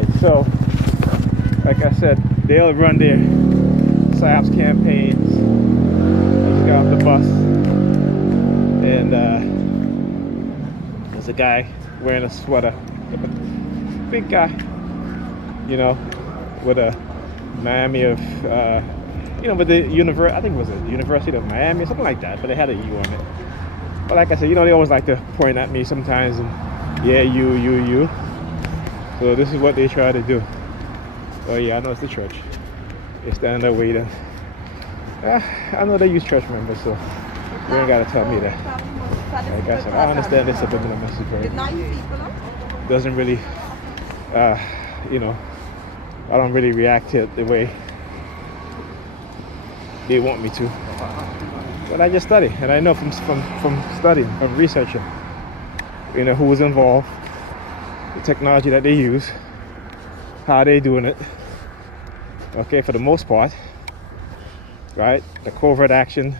Right. So, like I said, they'll run their PSYOPs campaigns. I just got off the bus, and there's a guy wearing a sweater, big guy, you know, with a Miami of, with the I think it was the University of Miami or something like that, but they had a U on it. But like I said, they always like to point at me sometimes, and yeah, you. So this is what they try to do. Oh yeah, I know it's the church. They're standing there waiting. I know they use church members, so you ain't gotta tell me that. Like I said, I understand this subliminal message, right? Doesn't really, I don't really react to it the way they want me to. But I just study, and I know from studying, from researching, who was involved, the technology that they use, how they doing it. Okay, for the most part, right? The covert action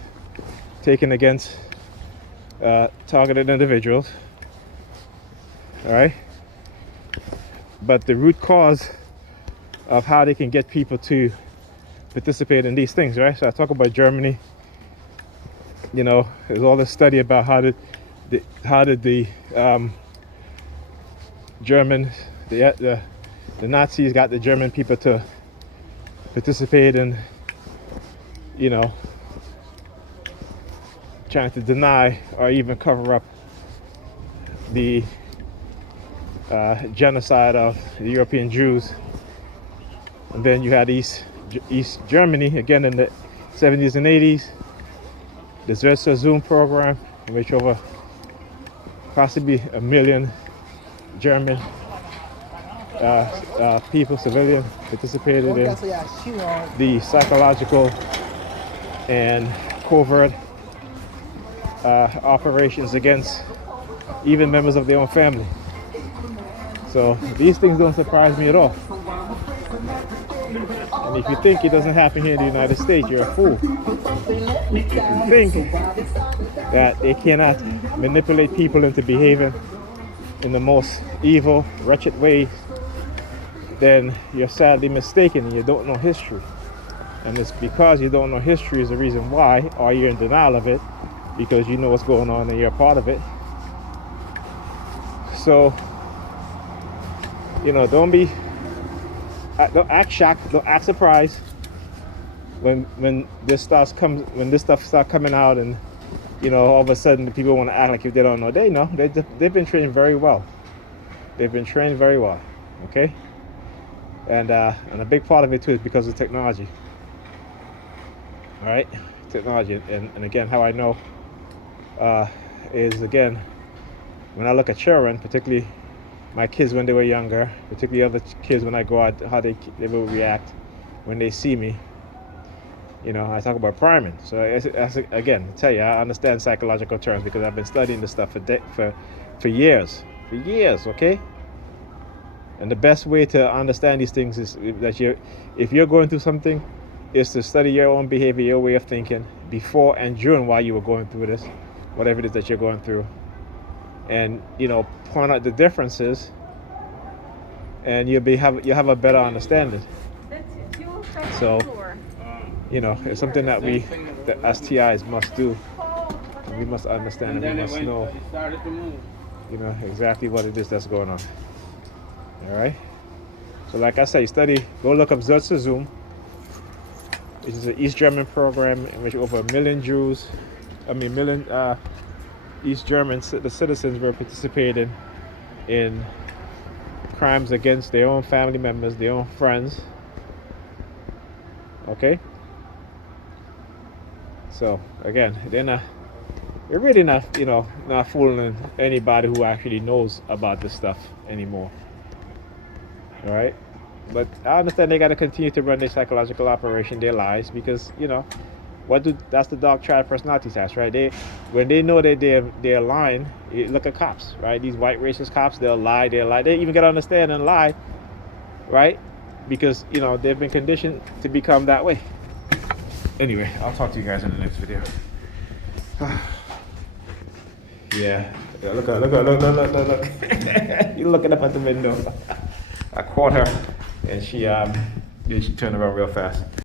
taken against targeted individuals, all right? But the root cause of how they can get people to participate in these things, right? So I talk about Germany. There's all this study about how did the Germans, the Nazis got the German people to participate in, trying to deny or even cover up the genocide of the European Jews. And then you had East Germany, again in the 70s and 80s, the Consensual program, in which over possibly 1 million German people, civilian, participated in the psychological and covert operations against even members of their own family. So these things don't surprise me at all. And if you think it doesn't happen here in the United States, you're a fool. If you think that they cannot manipulate people into behaving in the most evil, wretched ways, then you're sadly mistaken and you don't know history. And it's because you don't know history is the reason why, or you're in denial of it, because you know what's going on and you're a part of it. So, don't act shocked, don't act surprised when this stuff starts coming out, and all of a sudden the people want to act like if they don't know. They know. They've been trained very well. They've been trained very well. Okay, and a big part of it too is because of technology. All right, technology, and again, how I know is again when I look at children, particularly my kids when they were younger, particularly other kids when I go out, how they will react when they see me. I talk about priming. So again, I tell you, I understand psychological terms because I've been studying this stuff for years, okay? And the best way to understand these things is that if you're going through something, is to study your own behavior, your way of thinking, before and during while you were going through this, whatever it is that you're going through. And point out the differences, and you'll have a better understanding. So it's something that we, the STIs, must do. And we must understand, and we must know exactly what it is that's going on. All right. So like I say, go look up Zoom, which is an East German program in which over 1 million East Germans, the citizens, were participating in crimes against their own family members, their own friends. Okay? So again, they're really not fooling anybody who actually knows about this stuff anymore. All right? But I understand they got to continue to run their psychological operation, their lies, because that's the dog triad personality test, right? When they know that they're lying, look at cops, right? These white racist cops, they'll lie. They even got to understand and lie, right? Because they've been conditioned to become that way. Anyway, I'll talk to you guys in the next video. Yeah, look. You're looking up at the window. I caught her, and she turned around real fast.